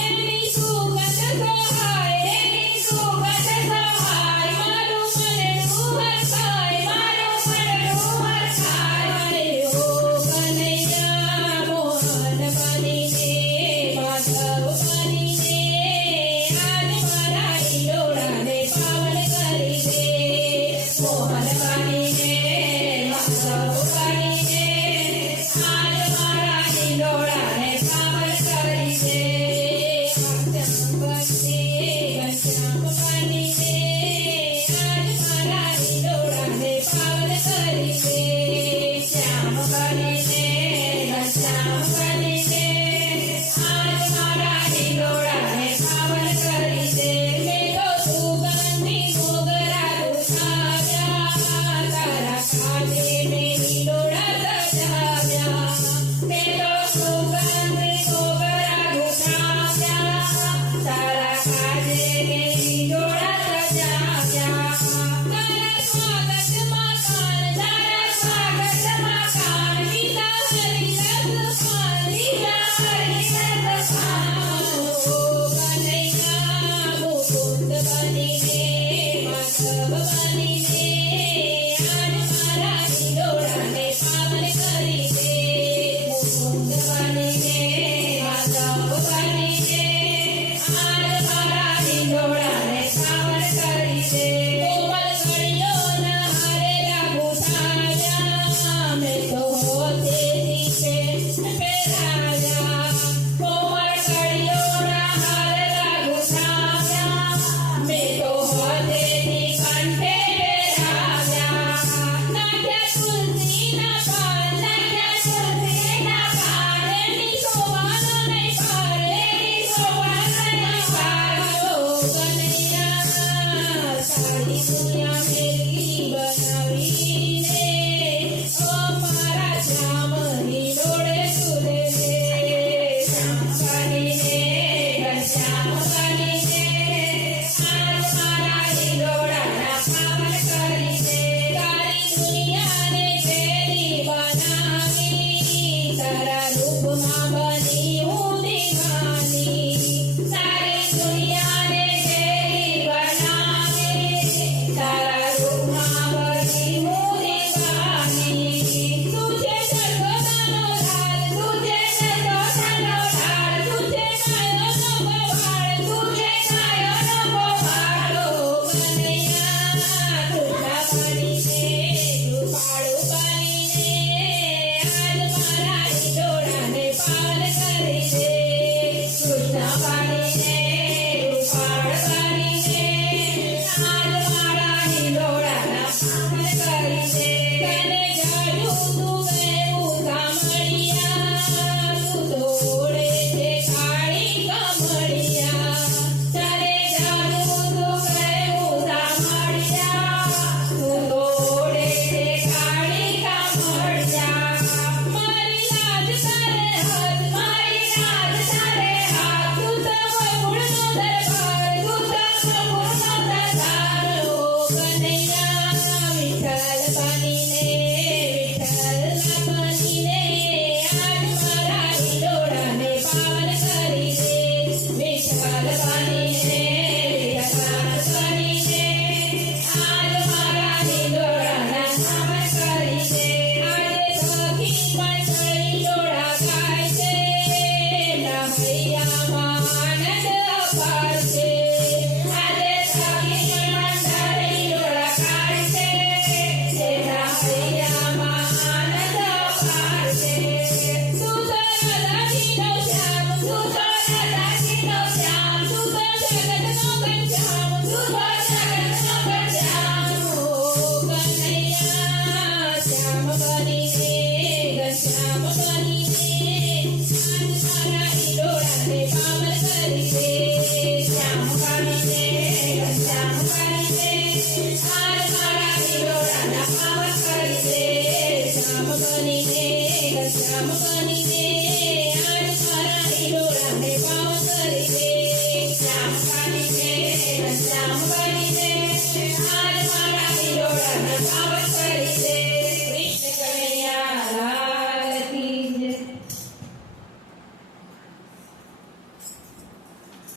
એની સુગંધ સહાય એની સુગંધ સહાય મારું મનનું હરખાય મારું મનનું હરખાય ઓ કનૈયા મોહન બનીને માધવ બનીને આજ મારા હિંડોળાને પાવન કરી દે મોહન બનીને માધવ બનીને આજ મારા હિંડોળાને પાવન કરી દે ઘનશ્યામ બનીને આજ મારા હિંડોળાને પાવન કરી દે શ્યામ બનીને ઘનશ્યામ બનીને આજ મારા હિંડોળાને પાવન કરી દે મેલો સુગંધી મોગરા ગુથાવ્યા તારા કાજે મેં હિંડોળા સજાવ્યા મેલો સુગંધી મોગરા ગુથાવ્યા તારા કાજે મેં હિંડોળા સજાવ્યા તારા સ્વાગતમાં કાન લીલા હરિરથ પાન લીલા હરિરથ પાન ઓ કનૈયા મુકુંદ બનીને માધવ બનીને આજ મારા હિંડોળાને પાવન કરી દે મુકુંદ બનીને માધવ બનીને આજ